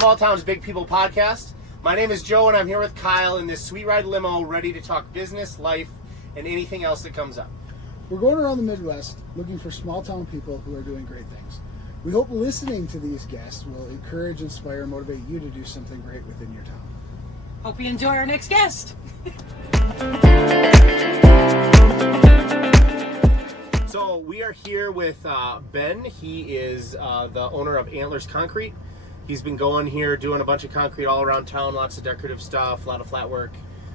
Small Towns, Big People podcast. My name is Joe, and I'm here with Kyle in this sweet ride limo, ready to talk business, life, and anything else that comes up. We're going around the Midwest looking for small town people who are doing great things. We hope listening to these guests will encourage, inspire, and motivate you to do something great within your town. Hope you enjoy our next guest. So we are here with Ben. He is the owner of Antlers Concrete. He's been going here doing a bunch of concrete all around town, lots of decorative stuff, a lot of flat work,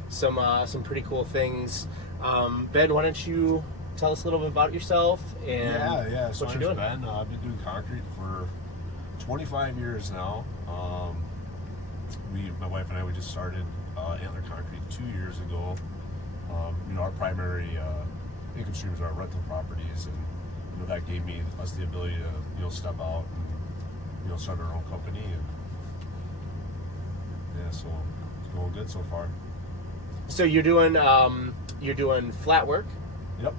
some pretty cool things. Ben, why don't you tell us a little bit about yourself and So what you're doing? Ben, I've been doing concrete for 25 years now. My wife and I, we just started Antler Concrete 2 years ago. Our primary income streams are rental properties, and that gave us the ability to step out and start our own company, and so it's going good so far. So you're doing flat work. Yep.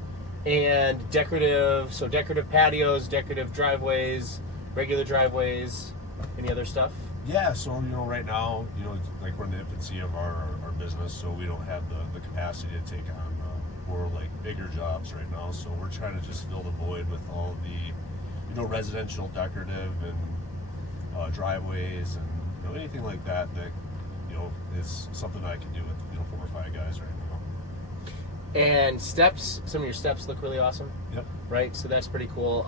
And decorative patios, decorative driveways, regular driveways, any other stuff? Yeah, so right now, like we're in the infancy of our business, so we don't have the capacity to take on more like bigger jobs right now. So we're trying to just fill the void with all the residential decorative and driveways and anything like that is something that I can do with 4 or 5 guys right now. And steps, some of your steps look really awesome. Yep. Right, so that's pretty cool.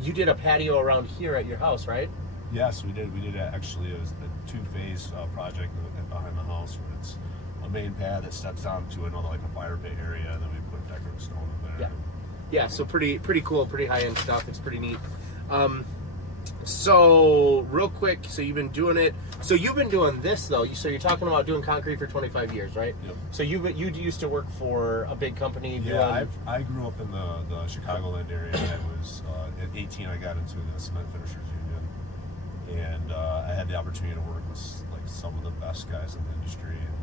You did a patio around here at your house, right? Yes, we did. We did actually. It was a 2-phase project behind the house, where it's a main pad that steps down to another, like a fire pit area, and then we put decorative stone in there. Yeah. So pretty cool, pretty high end stuff. It's pretty neat. So real quick, so you've been doing it. So you've been doing this though. So you're talking about doing concrete for 25 years, right? Yep. So you used to work for a big company. Yeah, I grew up in the Chicagoland area. I was at 18. I got into the cement finishers union, and I had the opportunity to work with like some of the best guys in the industry, and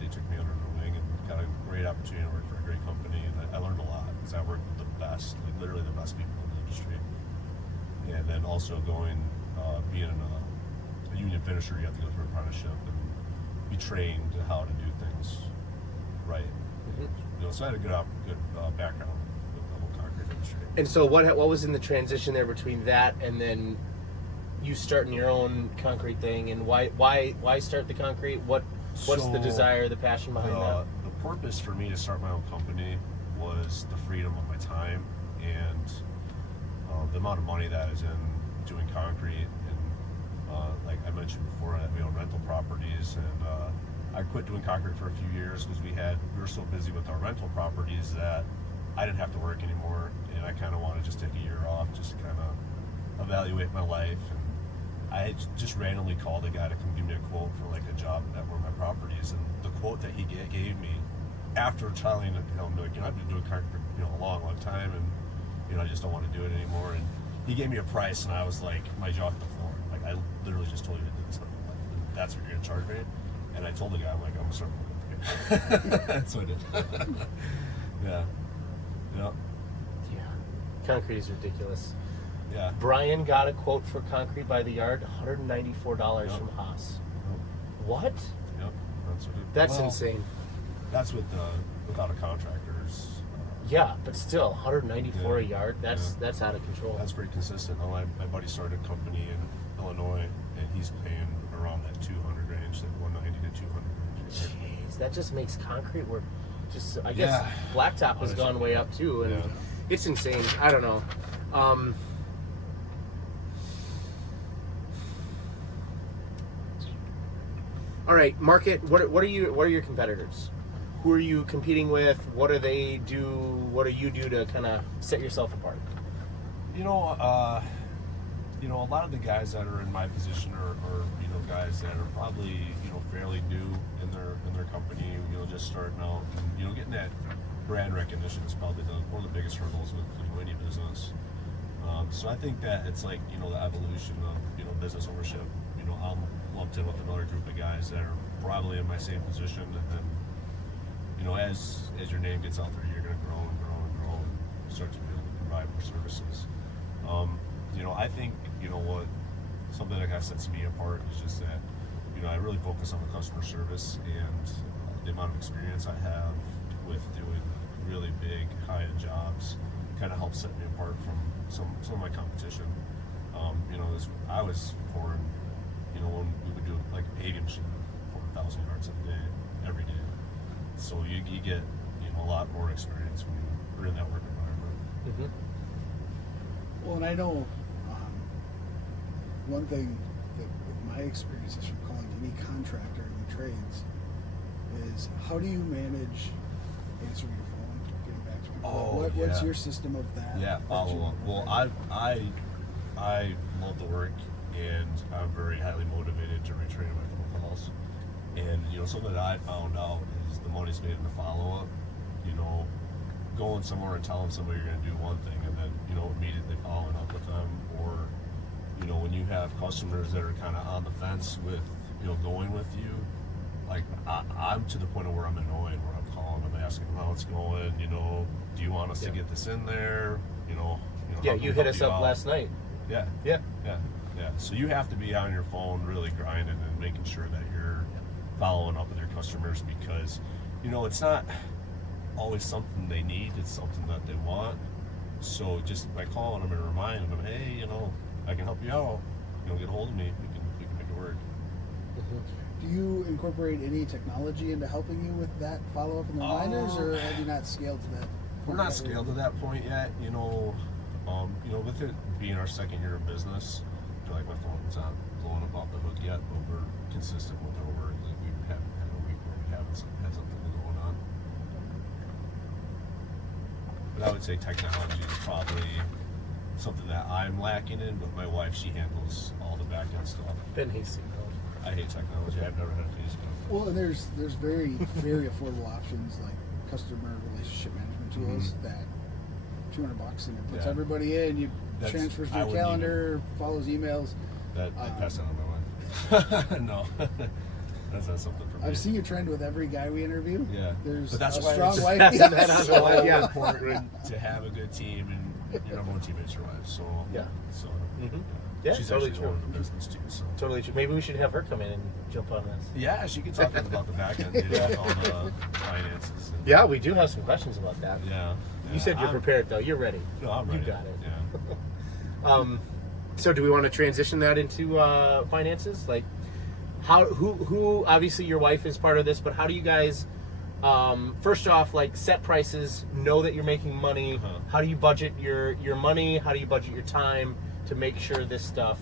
they took me under their wing and got a great opportunity to work for a great company. And I learned a lot because I worked with the best, like literally the best people in the industry. And then also being a union finisher, you have to go through an apprenticeship and be trained how to do things right. Mm-hmm. So I had a good background with the whole concrete industry. And so what was in the transition there between that and then you starting your own concrete thing, and why start the concrete? What's the desire, the passion behind that? The purpose for me to start my own company was the freedom of my time and the amount of money that is in doing concrete. And like I mentioned before, we own rental properties, and I quit doing concrete for a few years because we were so busy with our rental properties that I didn't have to work anymore, and I kind of wanted to just take a year off, just to kind of evaluate my life. And I just randomly called a guy to come give me a quote for like a job at one of my properties, and the quote that he gave me after telling him, like, I've been doing concrete for a long time, and I just don't want to do it anymore. And he gave me a price, and I was like, my jaw hit the floor. Like, I literally just told you to do this, and that's what you're gonna charge me. And I told the guy, I'm like, I'm gonna start my company. That's what I did. Yeah. Concrete is ridiculous. Yeah. Brian got a quote for concrete by the yard, $194 from Haas. Yep. What? Yep. That's insane. That's without a contractor's. Yeah, but still, 194 a yard. That's out of control. That's pretty consistent. My buddy started a company in Illinois, and he's paying around that 200 range, that 190 to 200 range. Jeez, that just makes concrete work. I guess blacktop has gone way up too, and it's insane. I don't know. All right, market. What are your competitors? Who are you competing with? What do they do? What do you do to kind of set yourself apart? A lot of the guys that are in my position are guys that are probably fairly new in their company, just starting out, and getting that brand recognition is probably one of the biggest hurdles with any business. So I think that it's like the evolution of business ownership. I'm lumped in with another group of guys that are probably in my same position, and then as your name gets out there, you're going to grow and start to be able to provide more services. I think, what, something that kind of sets me apart is just that, I really focus on the customer service, and the amount of experience I have with doing really big, high-end jobs kind of helps set me apart from some of my competition. I was pouring, when we would do like a paving machine, 4,000 yards a day, every day. So you get, a lot more experience when you're in that work environment. Well, and I know one thing that with my experiences from calling any contractor in the trades is, how do you manage answering your phone, getting back to people? What's your system of that? Yeah, follow up. Well, I love the work, and I'm very highly motivated to return my phone calls. And something that I found out is the money's made in the follow up. Going somewhere and telling somebody you're going to do one thing, and then immediately following up with them, or when you have customers that are kind of on the fence with going with you, like I'm to the point of where I'm annoyed, where I'm calling them, asking them how it's going. Do you want us to get this in there? Yeah, you hit us up last night. Yeah. So you have to be on your phone, really grinding and making sure that you're following up with your customers, because it's not always something they need, it's something that they want. So just by calling them and reminding them, hey, I can help you out, get a hold of me, we can make it work. Do you incorporate any technology into helping you with that follow-up and the reminders, or have you not scaled to that? We're not scaled to that point yet. With it being our second year of business, I feel like my phone's not blowing up off the hook yet, but we're consistent with our work. Like, we haven't had a week where we haven't had something going on. But I would say technology is probably something that I'm lacking in, but my wife, she handles all the back end stuff. Ben hates I hate technology. I've never had a Facebook. Well, and there's very very affordable options like customer relationship management tools that $200 and it puts everybody in. You transfers their calendar, follows emails. I pass that on my wife. No, that's not something for me. I've seen you trend with every guy we interview. Yeah, there's but that's a why strong wife. passing that on to so wife, yeah. important to have a good team, and your number one teammate's your wife. So so. Yeah, She's totally actually true. the owner of the business too. So. Totally true. Maybe we should have her come in and jump on this. Yeah, she can talk to us about the back end, all the finances. And, Yeah, we do have some questions about that. Yeah. You said you're prepared, though. You're ready. No, I'm ready. You got it. Yeah. So do we want to transition that into finances? Like, who? Obviously, your wife is part of this, but how do you guys? First off, like, set prices, know that you're making money. How do you budget your money? How do you budget your time to make sure this stuff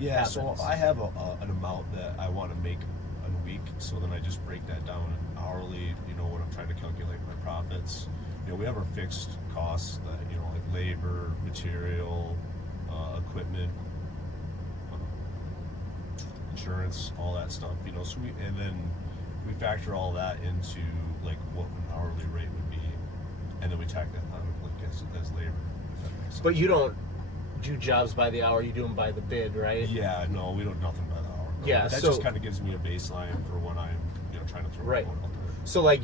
happens? So I have an amount that I want to make a week, so then I just break that down hourly, when I'm trying to calculate my profits. We have our fixed costs that, like labor, material, equipment, insurance, all that stuff, so and then we factor all that into like what an hourly rate would be, and then we tack that on like as labor. If that makes sense. But you don't do jobs by the hour, you do them by the bid, right? Yeah, no, we don't nothing by the hour. No. Yeah, But that just kind of gives me a baseline for when I'm trying to throw Right. a quote out there. So like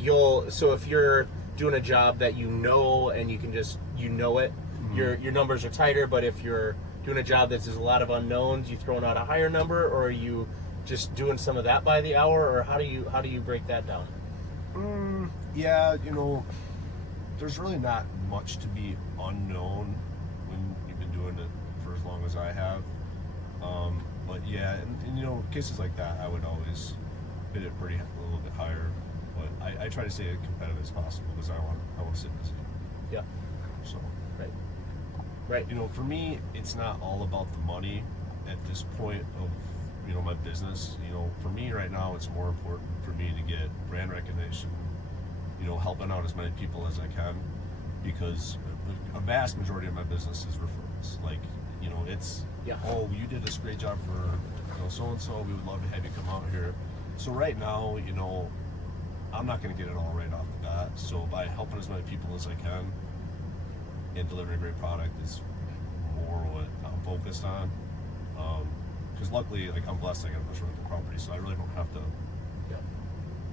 so if you're doing a job that and you can just it, your numbers are tighter. But if you're doing a job that's there's a lot of unknowns, you throwing out a higher number, or are you just doing some of that by the hour, or how do you break that down? Yeah, there's really not much to be unknown when you've been doing it for as long as I have. But yeah, and cases like that, I would always bid it a little bit higher. But I try to stay as competitive as possible because I want to sit busy. Yeah. So. Right. For me, it's not all about the money at this point of my business. For me right now, it's more important for me to get brand recognition, helping out as many people as I can, because a vast majority of my business is referrals. Like, it's oh, you did this great job for so and so, we would love to have you come out here. So right now, I'm not going to get it all right off the bat. So by helping as many people as I can and delivering a great product is more what I'm focused on. Because luckily, like, I'm blessed, I got a bunch of rental property, so I really don't have to.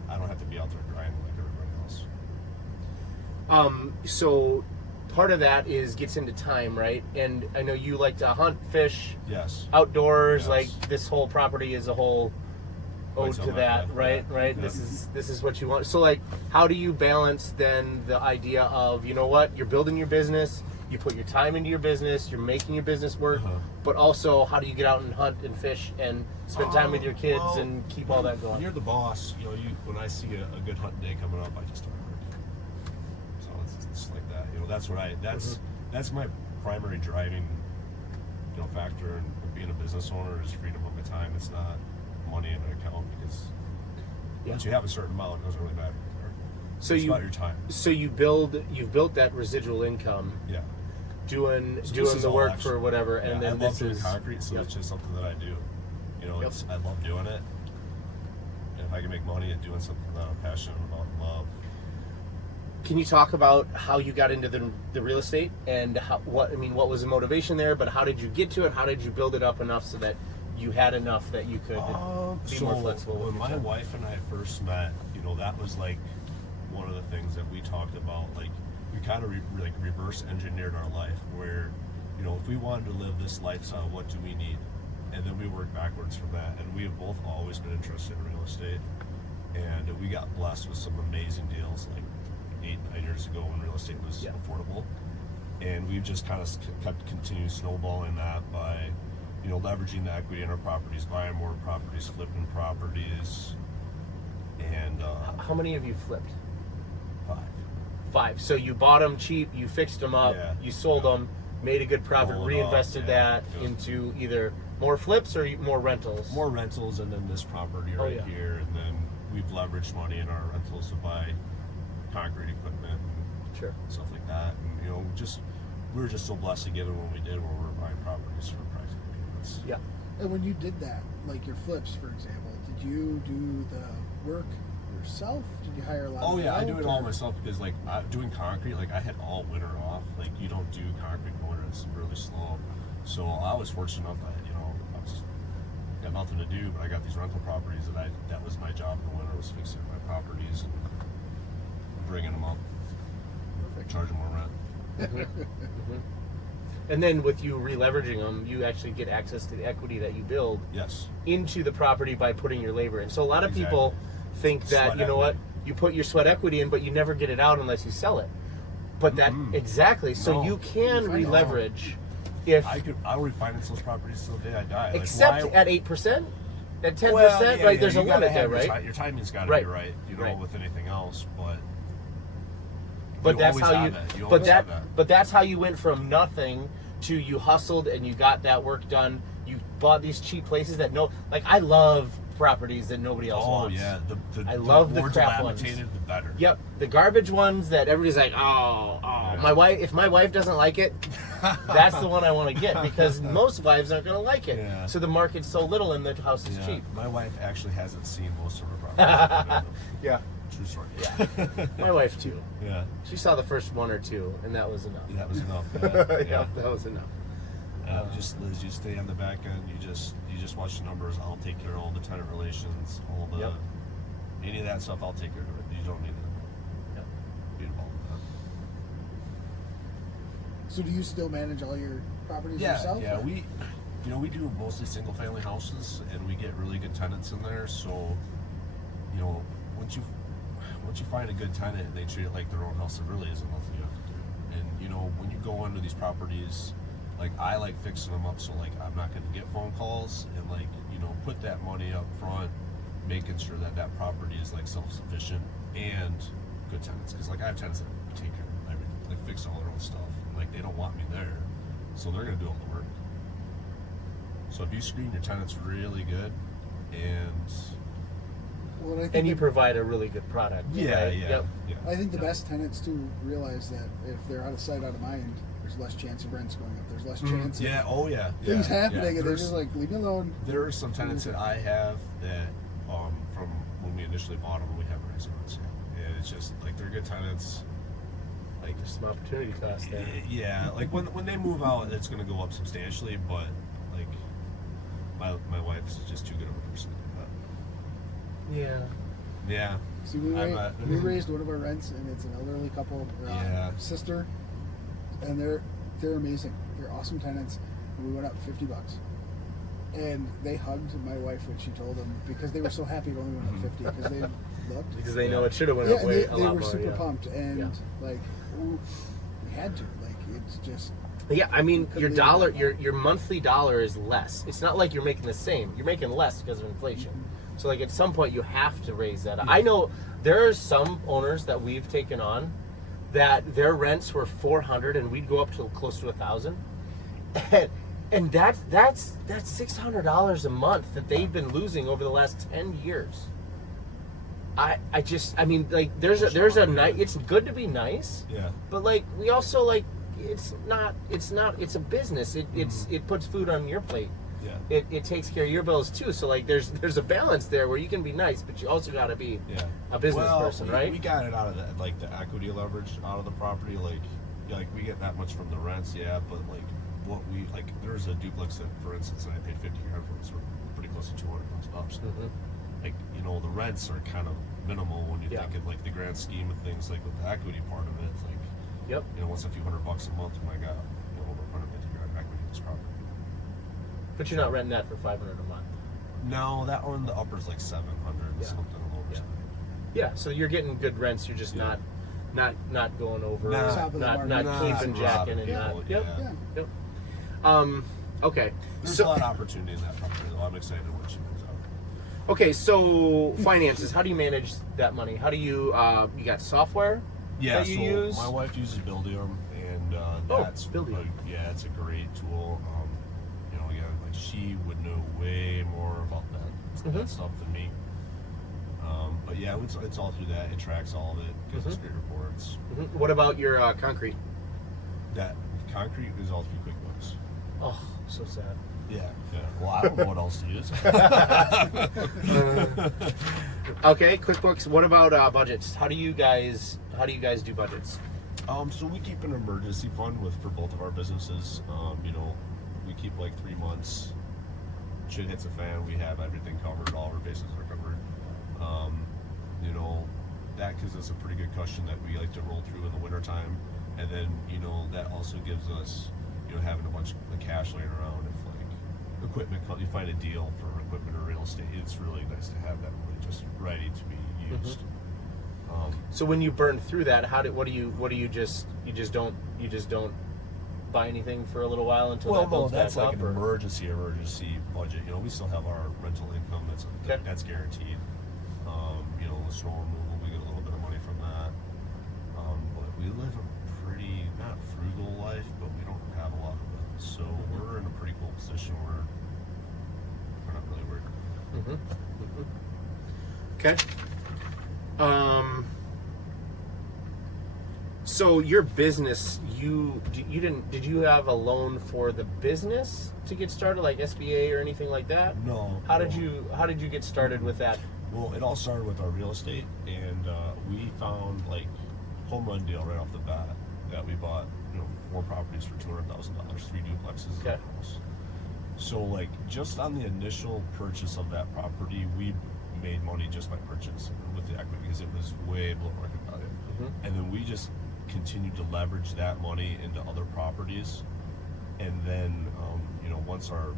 I don't have to be out there grinding like everybody else. So part of that gets into time, right? And I know you like to hunt, fish, Yes. outdoors. Yes. Like this whole property is a whole ode to something that, like that. right? Yeah. Right. Yeah. This is what you want. So like, how do you balance then the idea of, you know what, you're building your business, you put your time into your business, you're making your business work, but also how do you get out and hunt and fish and spend time with your kids Well, and keep all that When going? you're the boss, you know, when I see a good hunting day coming up, I just start working. So it's like that. You know, that's my primary driving, you know, factor in being a business owner is freedom of my time. It's not money in an account, because once you have a certain amount, it doesn't really matter. So it's about your time. So you've built that residual income. Yeah. Doing this is the all work actually- for whatever, and I then love this doing is concrete, so it's just something that I do. You know, I love doing it. And if I can make money at doing something that I'm passionate about and love. Can you talk about how you got into the real estate and what was the motivation there? But how did you get to it? How did you build it up enough so that you had enough that you could be more flexible? When with your my time? wife and I first met, you know, that was like one of the things that we talked about. Like, we kind of reverse engineered our life, where, you know, if we wanted to live this lifestyle, what do we need? And then we work backwards from that. And we have both always been interested in real estate, and we got blessed with some amazing deals like 8-9 years ago when real estate was affordable. And we've just kind of kept continuing snowballing that by, you know, leveraging the equity in our properties, buying more properties, flipping properties. And how many have you flipped? 5. 5. So you bought them cheap, you fixed them up, you sold them, made a good profit, Roll it reinvested off, that into either more flips or more rentals. More rentals, and then this property here, and then we've leveraged money in our rentals to buy concrete equipment and stuff like that. And, you know, we were just so blessed to get it when we did, where we were buying properties for pricing payments. Yeah. And when you did that, like your flips, for example, did you do the work yourself? Did you hire a lot of I help, do it all myself, because like doing concrete, like I had all winter off. Like, you don't do concrete in winter, it's really slow. So I was fortunate enough that, you know, got nothing to do, but I got these rental properties that was my job in the winter, was fixing my properties and bringing them up, charging more rent. And then with you re-leveraging them, you actually get access to the equity that you build into the property by putting your labor in. So a lot of people think that, Sweat you know equity. what, you put your sweat equity in, but you never get it out unless you sell it. But that exactly. So No. you can re-leverage if I'll refinance those properties till the day I die. except at 8%, at 10%, right? There's a limit there, right? Your timing's got to Right. be right, you know, Right. with anything else, but That's how you. always have that. But that's how you went from nothing to you hustled and you got that work done. You bought these cheap places that I love properties that nobody else wants. Oh yeah, I love the more crap ones. dilapidated, the better. Yep, the garbage ones that everybody's like, my wife. If my wife doesn't like it, that's the one I want to get, because most wives aren't going to like it. Yeah. So the market's so little and the house is cheap. My wife actually hasn't seen most of her properties. Yeah, True story. my wife too. Yeah. She saw the first 1 or 2, and that was enough. That was enough. Yeah, that was enough. Just Liz, you stay on the back end. You just watch the numbers. I'll take care of all the tenant relations, all the any of that stuff. I'll take care of it. You don't need to be involved with that. So do you still manage all your properties yourself? Yeah, or? we do mostly single family houses, and we get really good tenants in there. So, you know, once you find a good tenant and they treat it like their own house, there really isn't nothing you have to do. And you know, when you go into these properties, like I like fixing them up so like I'm not going to get phone calls, and like, you know, put that money up front, making sure that property is like self-sufficient and good tenants. Because like I have tenants that take care of everything, like fix all their own stuff. Like they don't want me there, so they're going to do all the work. So if you screen your tenants really good, and Well, I think And you provide a really good product. right? Yep. I think the best tenants too realize that if they're out of sight, out of mind, there's less chance of rents going up. There's less chance of things happening, and they're just like, leave me alone. There are some tenants that I have that, from when we initially bought them, we haven't raised rents yet. And it's just like they're good tenants. Like There's some opportunity cost there. yeah, like when they move out, it's going to go up substantially. But like my wife's just too good of a person to do that. Yeah. Yeah. See, we raised one of our rents, and it's an elderly couple. Yeah. Sister and they're amazing. They're awesome tenants. And we went up $50, and they hugged my wife when she told them because they were so happy it only went up 50 because they looked. Because they know it should have went Yeah, up way they a lot were more. super Yeah. pumped, and Yeah. like we had to. Like it's just. Yeah, I mean, Couldn't your leave dollar, it. your monthly dollar is less. It's not like you're making the same. You're making less because of inflation. So, like, at some point, you have to raise that. I know there are some owners that we've taken on that their rents were $400 and we'd go up to close to $1,000, and that's $600 a month that they've been losing over the last 10 years. I mean, like, there's a nice. It's good to be nice. Yeah. But like, we also like. It's a business. It puts food on your plate. Yeah. It takes care of your bills too. So like there's a balance there where you can be nice, but you also got to be a business person, right? We got it out of the equity leverage out of the property. Like we get that much from the rents, but like what we like, there's a duplex that, for instance, I paid $50,000 for. It's pretty close to $200 So, like, you know, the rents are kind of minimal when you think in like the grand scheme of things. Like with the equity part of it, it's like. Yep. You know, once a few $100 a month, when I got over $150,000 equity in this property. But you're not renting that for $500 a month. No, that one the upper's like $700 something a little bit. Yeah, so you're getting good rents. You're just not going over, Nah. not keeping jacking and not. Yep. Okay. There's a lot of opportunity in that property, though. I'm excited when she moves out. Okay, so finances. How do you manage that money? How do you you got software? Yeah, that you use? My wife uses Buildium, and that's Buildium. It's a great tool. You know, like she would know way more about that stuff than me. But yeah, it's all through that. It tracks all of it, gives us great reports. What about your concrete? That concrete is all through QuickBooks. Oh, so sad. Yeah. Well, I don't know what else to use. Okay, QuickBooks. What about budgets? How do you guys do budgets? So we keep an emergency fund for both of our businesses. You know, we keep like 3 months. Shit hits a fan, we have everything covered. All our bases are covered. You know, that gives us a pretty good cushion that we like to roll through in the wintertime. And then, you know, that also gives us, you know, having a bunch of cash laying around. If like equipment, you find a deal for equipment or real estate, it's really nice to have that money just ready to be used. So when you burn through that, what do you just don't buy anything for a little while until that builds that's back like up, an or? emergency budget. You know, we still have our rental income that's guaranteed. You know, with snow removal, we get a little bit of money from that. But we live a pretty not frugal life, but we don't have a lot of it, so we're in a pretty cool position where we're not really worried. Okay. So your business, did you have a loan for the business to get started, like SBA or anything like that? No. How did you get started with that? Well, it all started with our real estate, and we found like home run deal right off the bat that we bought, you know, 4 properties for $200,000, 3 duplexes, and a house. So like just on the initial purchase of that property, we made money just by purchase with the equity because it was way below market value. And then we just continued to leverage that money into other properties, and then you know, once our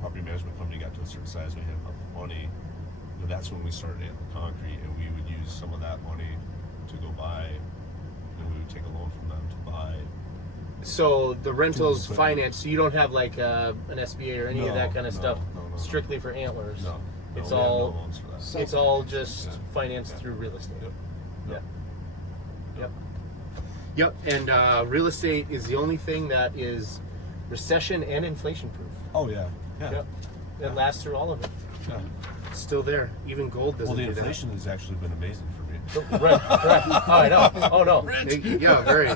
property management company got to a certain size, we had enough money. You know, that's when we started Antlers Concrete, and we would use some of that money to go buy, and we would take a loan from them to buy. So the rentals financed. So you don't have like an SBA or any of that kind of stuff. No. Strictly for Antlers. No, It's we have all. no loans for that. It's all just financed through real estate. Yep. And real estate is the only thing that is recession and inflation proof. Oh yeah. Yep. It lasts through all of it. Yeah. It's still there. Even gold doesn't. Well, the do that. inflation has actually been amazing for me. Right. Oh, I know. Oh no. Yeah, very.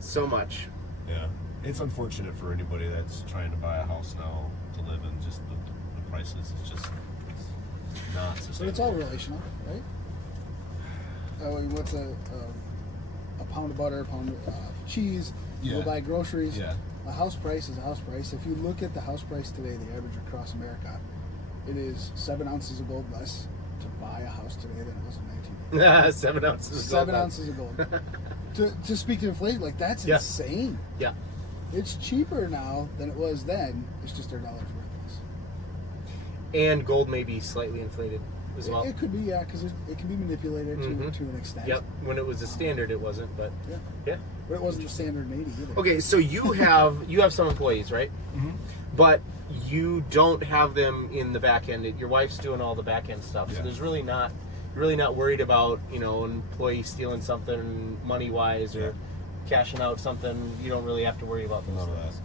So much. Yeah. It's unfortunate for anybody that's trying to buy a house now to live in. Just the prices. It's just not sustainable. But it's all relational, right? What's a pound of butter, a pound of cheese? You go buy groceries. Yeah. A house price is a house price. If you look at the house price today, the average across America, it is 7 ounces of gold less to buy a house today than it was in 1980. 7 ounces. 7 ounces of gold To speak to inflation, like that's Yeah. insane. Yeah. It's cheaper now than it was then. It's just our dollars worth less. And gold may be slightly inflated as well. It could be, yeah, because it can be manipulated to an extent. Yep. When it was a standard, it wasn't, but Yeah. yeah. But it wasn't the standard in 80 either. Okay, so you have some employees, right? Mm-hmm. But you don't have them in the back end. Your wife's doing all the back end stuff, so Yeah. there's really not worried about an employee stealing something money wise or Yeah. cashing out something. You don't really have to worry about those None of things. that.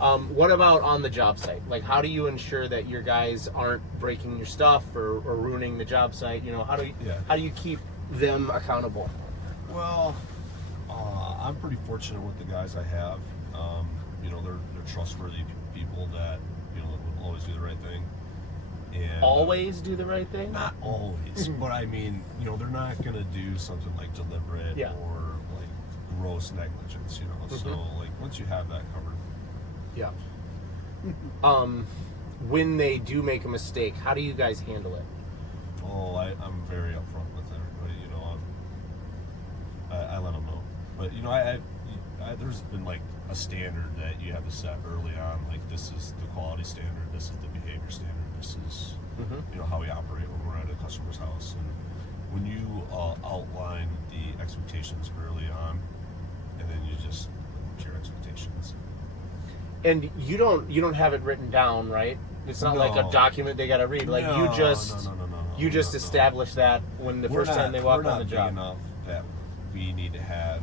No. What about on the job site? Like, how do you ensure that your guys aren't breaking your stuff or ruining the job site? How do you keep them accountable? Well, I'm pretty fortunate with the guys I have. They're trustworthy people that will always do the right thing. And Always do the right thing? not always, but I mean, they're not gonna do something like deliberate Yeah. or like gross negligence. So like once you have that covered, Yeah. When they do make a mistake, how do you guys handle it? I'm very upfront with everybody. I let them know. But there's been like a standard that you have to set early on. Like this is the quality standard. This is the behavior standard. This is how we operate when we're at a customer's house. And when you outline the expectations early on, and then you just put your expectations. And you don't have it written down, right? It's not like a No. document they got to read. Like No, you just no. establish that when the first time they walk on the job. We're not big enough that we need to have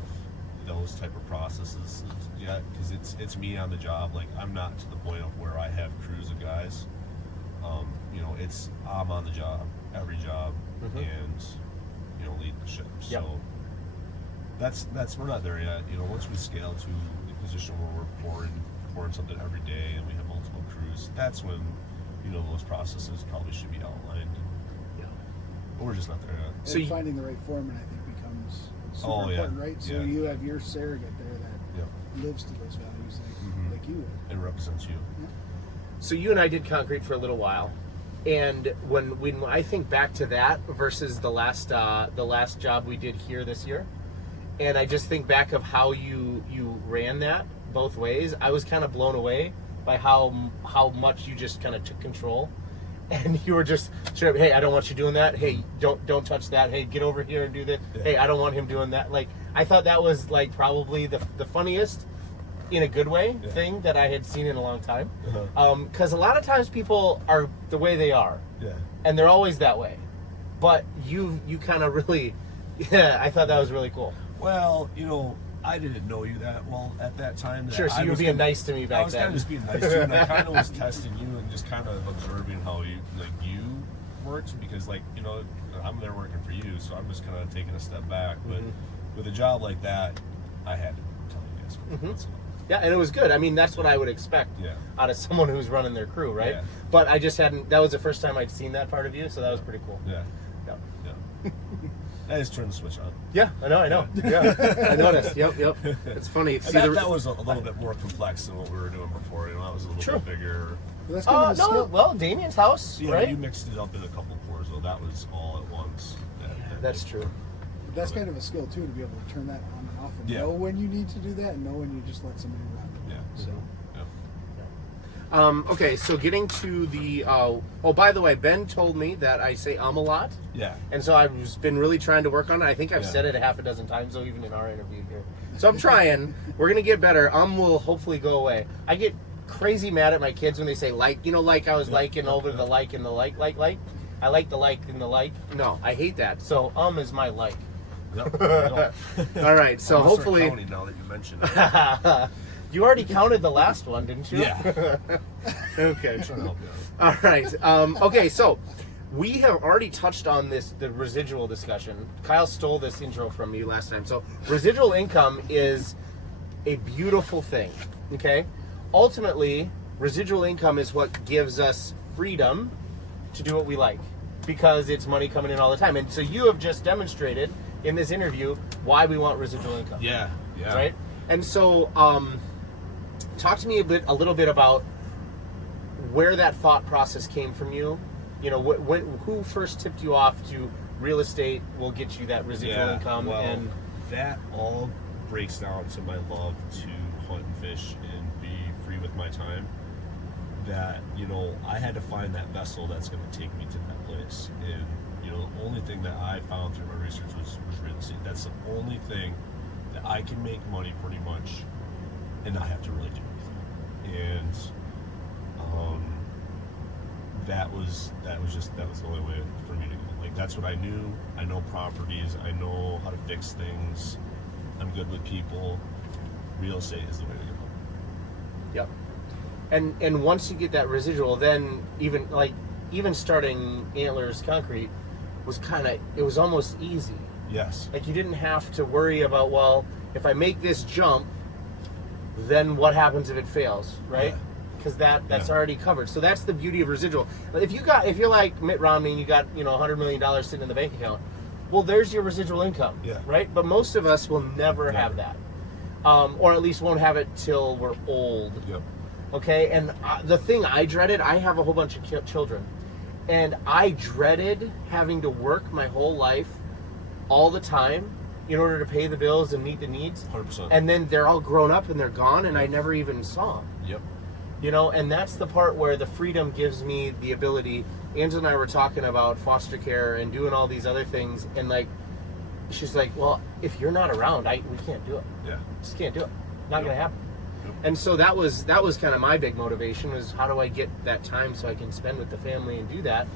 those type of processes yet, because it's me on the job. Like I'm not to the point of where I have crews of guys. It's I'm on the job, every job, and lead the ship. Yep. So that's we're not there yet. Once we scale to the position where we're pouring something every day and we have multiple crews, that's when those processes probably should be outlined. Yeah. But we're just not there yet. And So finding the right foreman, I think, becomes super Oh, yeah. important, right? So Yeah. you have your surrogate there that Yeah. lives to those values Mhm. like you would. It represents you. So you and I did concrete for a little while, and when I think back to that versus the last job we did here this year, and I just think back of how you ran that both ways, I was kind of blown away by how much you just kind of took control, and you were just straight up, hey, I don't want you doing that. Hey, don't touch that. Hey, get over here and do this. Yeah. Hey, I don't want him doing that. Like I thought that was like probably the funniest, in a good way, thing that I had seen in a long time. Because a lot of times people are the way they are, Yeah. and they're always that way. But you kind of really, I thought that was really cool. Well, I didn't know you that well at that time. That Sure, so I you were was being kinda- nice to me back I was then. kind of just being nice to you, and I kind of was testing you and just kind of observing how you worked, because I'm there working for you, so I'm just kind of taking a step back. But with a job like that, I had to tell you guys. That's enough. Yeah, and it was good. I mean, that's what I would expect Yeah. out of someone who's running their crew, right? Yeah. But I just hadn't. That was the first time I'd seen that part of you, so that was pretty cool. Yeah. Yeah. Yeah. I just turned the switch on. Yeah, I know. Yeah, I noticed. Yep. It's funny. And that was a little bit more complex than what we were doing before. That was a little True. bit bigger. But that's kind of a No, skill. well, Damien's house, Yeah, right? you mixed it up in a couple of pours, though. That was all at once. That's true. But that's kind of a skill too, to be able to turn that on and off and Yeah. know when you need to do that and know when you just let somebody run. Yeah. So Yeah. Okay, so getting to the. Oh, by the way, Ben told me that I say a lot. Yeah. And so I've been really trying to work on it. I think I've Yeah. said it a half a dozen times, though, even in our interview here. So I'm trying. We're going to get better. Will hopefully go away. I get crazy mad at my kids when they say like. Like I was liking over the like and the like. I like the like and the like. No, I hate that. So is my like. Yep. All right, so I'm gonna start hopefully. counting now that you mentioned it. You already counted the last one, didn't you? Yeah. Okay. I'm trying to help you out. All right. Okay, so we have already touched on the residual discussion. Kyle stole this intro from me last time. So residual income is a beautiful thing, okay? Ultimately, residual income is what gives us freedom to do what we like because it's money coming in all the time. And so you have just demonstrated in this interview why we want residual income. Yeah. Yeah. Right? And so talk to me a little bit about where that thought process came from you. Who first tipped you off to real estate will get you that residual income? Well, And that all breaks down to my love to hunt and fish and be free with my time, that, you know, I had to find that vessel that's going to take me to that place. And, you know, the only thing that I found through my research was real estate. That's the only thing that I can make money pretty much and not have to really do anything. And that was the only way for me to go. Like, that's what I knew. I know properties. I know how to fix things. I'm good with people. Real estate is the way to go. Yep. And once you get that residual, then even starting Antlers Concrete was almost easy. Yes. Like, you didn't have to worry about, well, if I make this jump, then what happens if it fails, right? Because that's already covered. So that's the beauty of residual. If you're like Mitt Romney and you got, you know, $100 million sitting in the bank account, well, there's your residual income, right? But most of us will never have that, or at least won't have it till we're old. Yep. Okay, and the thing I dreaded, I have a whole bunch of children, and I dreaded having to work my whole life all the time in order to pay the bills and meet the needs. 100%. And then they're all grown up and they're gone, and I never even saw them. Yep. You know, and that's the part where the freedom gives me the ability. Angela and I were talking about foster care and doing all these other things, and like, she's like, well, if you're not around, we can't do it. Yeah. Just can't do it. Not gonna happen. And so that was kind of my big motivation, was how do I get that time so I can spend with the family and do that.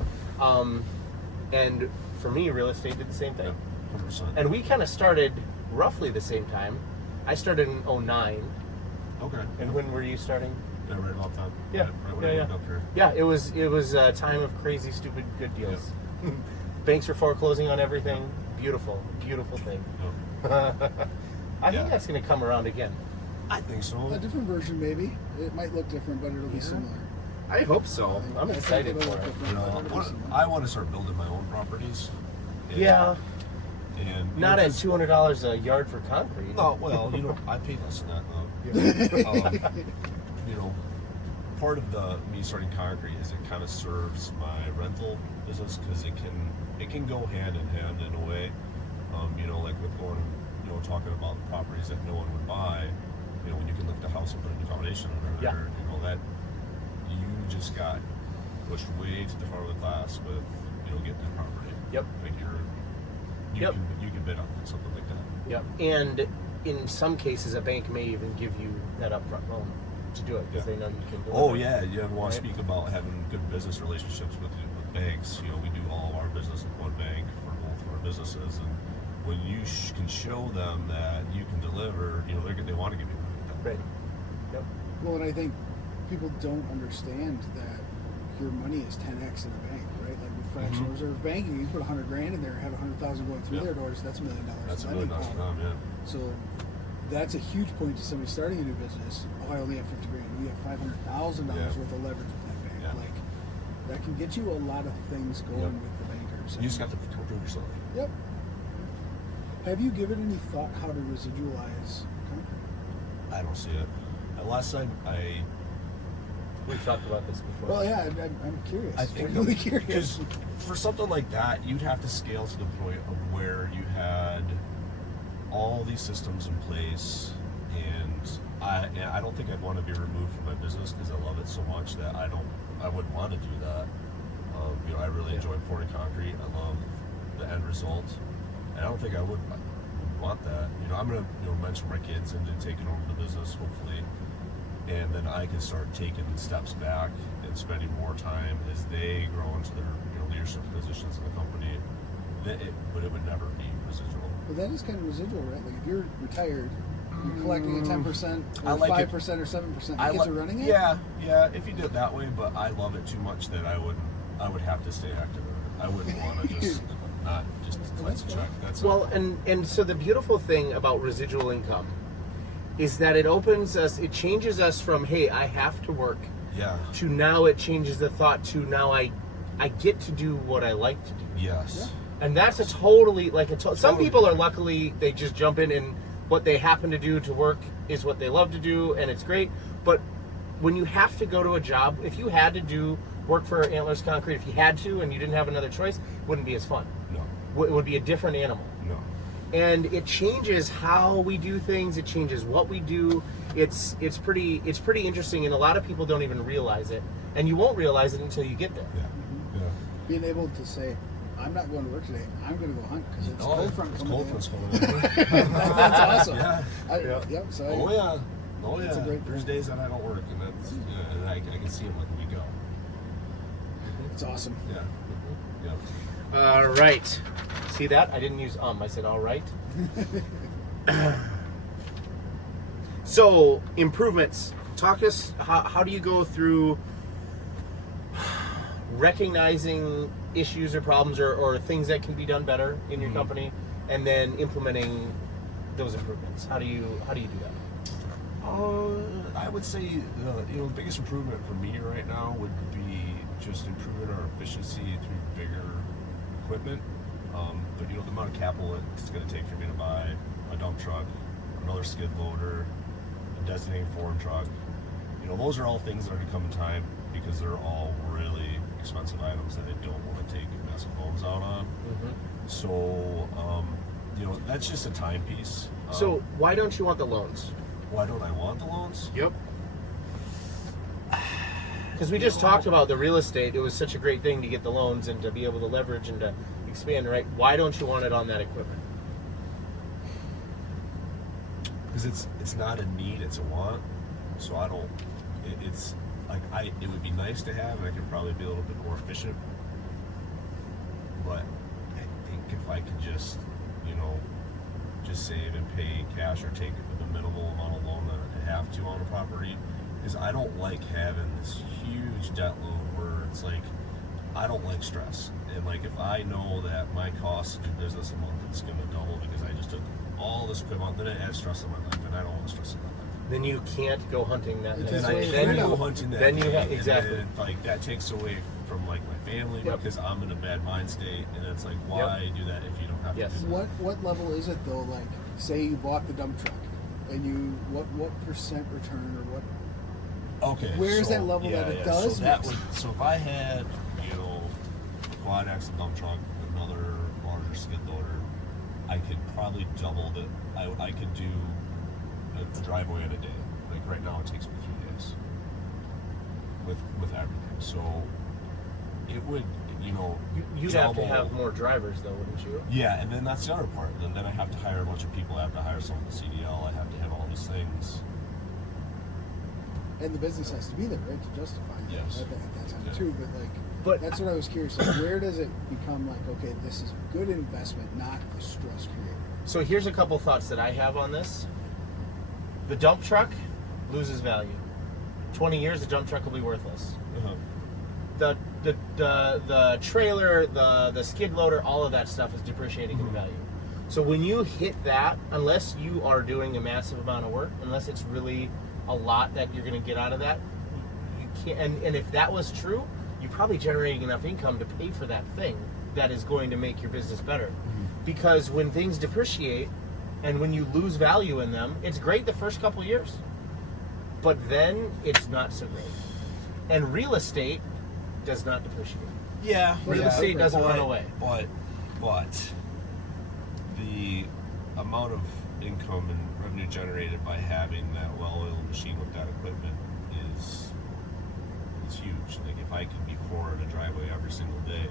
And for me, real estate did the same thing. 100%. And we kind of started roughly the same time. I started in 2009. Okay. And when were you starting? Yeah, right about time. Yeah. Right when I moved up here. Yeah, it was a time of crazy, stupid, good deals. Banks were foreclosing on everything. Beautiful, beautiful thing. I think that's going to come around again. I think so. A different version, maybe. It might look different, but it'll be similar. I hope so. I'm I think excited it'll for look it. different, but it'll be similar. I want to start building my own properties. And, Yeah. And Not at $200 a yard for concrete. Oh, well, you know, I pay less than that, though. You know, part of me starting concrete is it kind of serves my rental business, because it can go hand in hand in a way. You know, like with going, you know, talking about properties that no one would buy. You know, when you can lift a house and put a new foundation under there, you know, that you just got pushed way to the front of the class with, you know, getting that property. Yep. Like you can bid on something like that. Yep. And in some cases, a bank may even give you that upfront loan to do it, because they know you can do it. Oh yeah, you want to speak about having good business relationships with banks. You know, we do all of our business with one bank for both of our businesses, and when you can show them that you can deliver, you know, they want to give you money. Right. Yep. Well, and I think people don't understand that your money is 10x in a bank, right? Like with fractional reserve banking, you put $100,000 in there, have 100,000 going through their doors. That's $1 million. That's spending $1 million for power. them, yeah. So that's a huge point to somebody starting a new business. Oh, I only have $50,000. We have $500,000 worth of leverage with that bank. Yeah. Like, that can get you a lot of things going with the bankers. You just got to prove yourself. Yep. Have you given any thought how to residualize concrete? I don't see it. Unless I We've talked about this before. Well, yeah, I'm curious. I think I'm really curious. because for something like that, you'd have to scale to the point of where you had all these systems in place, and I don't think I'd want to be removed from my business, because I love it so much that I wouldn't want to do that. You know, I really enjoy pouring concrete. I love the end result, and I don't think I would want that. You know, I'm gonna mention my kids into taking over the business, hopefully. And then I can start taking steps back and spending more time as they grow into their leadership positions in the company. But it would never be residual. But that is kind of residual, right? Like if you're retired, you're collecting a 10% or like 5% or 7%. The kids are running it? Yeah, if you did it that way, but I love it too much that I would have to stay active in it. I wouldn't want to just not just collect a check. That's well, and so the beautiful thing about residual income is that it changes us from, hey, I have to work, to now it changes the thought to, now I get to do what I like to do. Yes. Yeah. And that's a totally, some people are luckily, they just jump in and what they happen to do to work is what they love to do, and it's great. But when you have to go to a job, if you had to work for Antlers Concrete, if you had to and you didn't have another choice, it wouldn't be as fun. No. It would be a different animal. No. and it changes how we do things. It changes what we do. It's pretty interesting, and a lot of people don't even realize it, and you won't realize it until you get there. Yeah. Being able to say, I'm not going to work today. I'm going to go hunt because it's cold front coming in. Cold front's coming in. That's awesome. Yeah. Yep. So Oh yeah. It's a great There's days that I don't work, and that's and I can see them when we go. it's awesome. Yeah. Yeah. All right. See that? I didn't use I said all right. So improvements. Talk to us. How do you go through recognizing issues or problems or things that can be done better in your company, and then implementing those improvements? How do you do that? I would say the biggest improvement for me right now would be just improving our efficiency through bigger equipment. But the amount of capital it's going to take for me to buy a dump truck, another skid loader, a designated form truck, those are all things that are going to come in time because they're all really expensive items that I don't want to take massive loans out on. So, that's just a timepiece. So why don't you want the loans? Why don't I want the loans? Yep. Because we just talked about the real estate. It was such a great thing to get the loans and to be able to leverage and to expand, right? Why don't you want it on that equipment? Because it's not a need, it's a want. So I don't. It's like it would be nice to have, and I could probably be a little bit more efficient. But I think if I could just save and pay cash or take the minimal amount of loan that I have to on a property, because I don't like having this huge debt load where it's like I don't like stress. And like if I know that my cost to do business a month is going to double because I just took all this equipment, then it adds stress in my life, and I don't want to stress in my life. Then you can't go hunting that. Then I can't go hunting that. Then you day, exactly. And then, that takes away from my family because I'm in a bad mind state, and it's like why do that if you don't have to do that? What level is it though? Like, say you bought the dump truck, and you what percent return or what? Okay. Where's that level that it does? So if I had quad axle dump truck, another larger skid loader, I could probably double the. I could do a driveway in a day. Like right now, it takes me 3 days with everything. So it would, You'd have to have more drivers, though, wouldn't you? Yeah, and then that's the other part. Then I have to hire a bunch of people. I have to hire someone with CDL. I have to have all these things. And the business has to be there, right, to justify it. Yes. At that time too. But But that's what I was curious. Like, where does it become like, okay, this is a good investment, not a stress creator? So here's a couple thoughts that I have on this. The dump truck loses value. 20 years, the dump truck will be worthless. The trailer, the skid loader, all of that stuff is depreciating in value. So when you hit that, unless you are doing a massive amount of work, unless it's really a lot that you're going to get out of that, you can't. And if that was true, you're probably generating enough income to pay for that thing that is going to make your business better. Because when things depreciate and when you lose value in them, it's great the first couple years, but then it's not so great. And real estate does not depreciate. Yeah, Real estate doesn't run away. But the amount of income and revenue generated by having that well-oiled machine with that equipment is huge. Like if I could be pouring a driveway every single day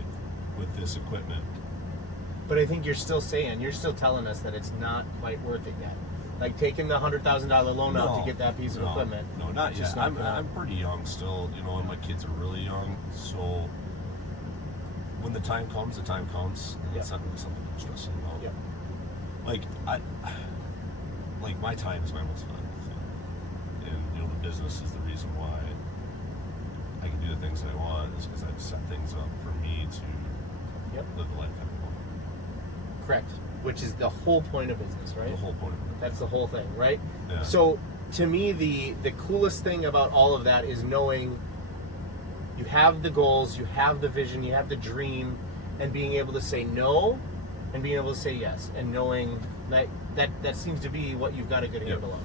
with this equipment. But I think you're still telling us that it's not quite worth it yet. Like taking the $100,000 loan out to get that piece of equipment. No, not yet. Not I'm pretty young still, and my kids are really young. So when the time comes, and it's not really something I'm stressing about. Yeah. Like my time is my most fun thing, and the business is the reason why I can do the things that I want. Is because I've set things up for me to live the life I want. Correct. Which is the whole point of business, right? The whole point of it. That's the whole thing, right? Yeah. So to me, the coolest thing about all of that is knowing you have the goals, you have the vision, you have the dream, and being able to say no and being able to say yes, and knowing that seems to be what you've got a good handle on,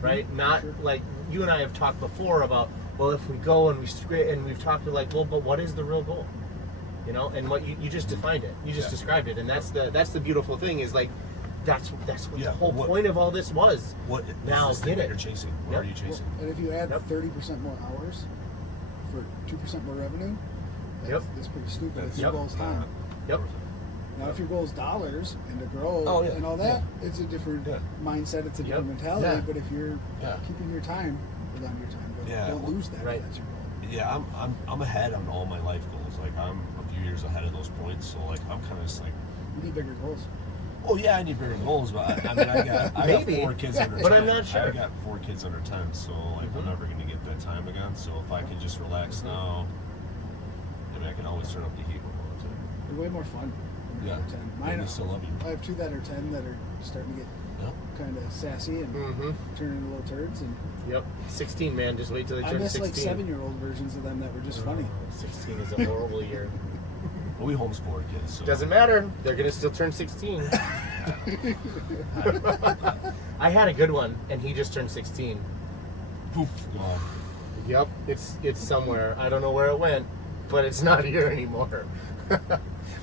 right? Not like you and I have talked before about, well, if we go and we've talked to but what is the real goal? And what you just defined it, you just described it, and that's the beautiful thing is like That's what Yeah, the whole what- point of all this was. What Now is this thing get that it. you're chasing? What Yep. are you chasing? And if you add Yep. 30% more hours for 2% more revenue, Yep. that's pretty stupid. That's- If your goal is time. Yep. Now, if your goal is dollars and to grow Oh, yeah. and all that, it's a different Yeah. mindset. It's a different Yep. mentality. Yeah. But if you're Yeah. keeping your time, hold on to your time. But Yeah. don't lose that. Right. If that's your goal. Yeah, I'm ahead on all my life goals. Like I'm a few years ahead of those points. So like I'm kind of just like, You need bigger goals. oh yeah, I need bigger goals, but I mean I got Maybe. 4 kids under 10. But I'm not sure. I got 4 kids under 10, so like I'm never gonna get that time again. So if I can just relax now, I mean I can always turn up the heat when I want to. They're way more fun when Yeah, you're 10. and Mine, they still love you. I have 2 that are 10 that are starting to get Yep. kind of sassy and Mm-hmm. turn into little turds. And Yep. 16, man. Just wait till they I turn miss 16. like 7-year-old versions of them that were just funny. 16 is a horrible year. Well, we homeschool our kids, so Doesn't matter. They're gonna still turn 16. I had a good one, and he just turned 16. Poof. Well, Yep, it's somewhere. I don't know where it went, but it's not here anymore.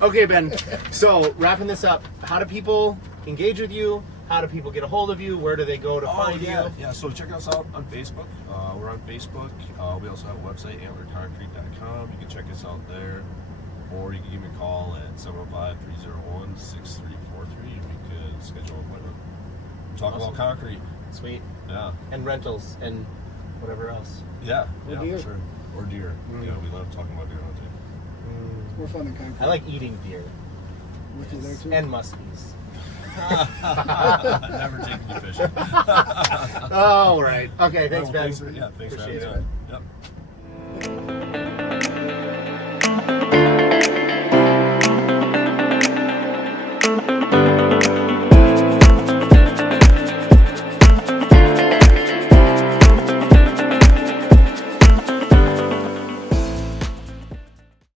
Okay, Ben. So wrapping this up, how do people engage with you? How do people get a hold of you? Where do they go to find yeah, you? yeah. So check us out on Facebook. We're on Facebook. We also have a website, antlerconcrete.com. You can check us out there, or you can give me a call at 705-301-6343. We could schedule an appointment. Talk Awesome. about concrete. Sweet. Yeah, And rentals and whatever else. yeah, Or yeah, deer. for sure. Or deer. Yeah, we love talking about deer hunting. It's more fun than concrete. I like eating deer with you there too. and muskies. Never taking you fishing. All right. Okay. Thanks, Well, Ben. thanks for having Appreciate me it. on.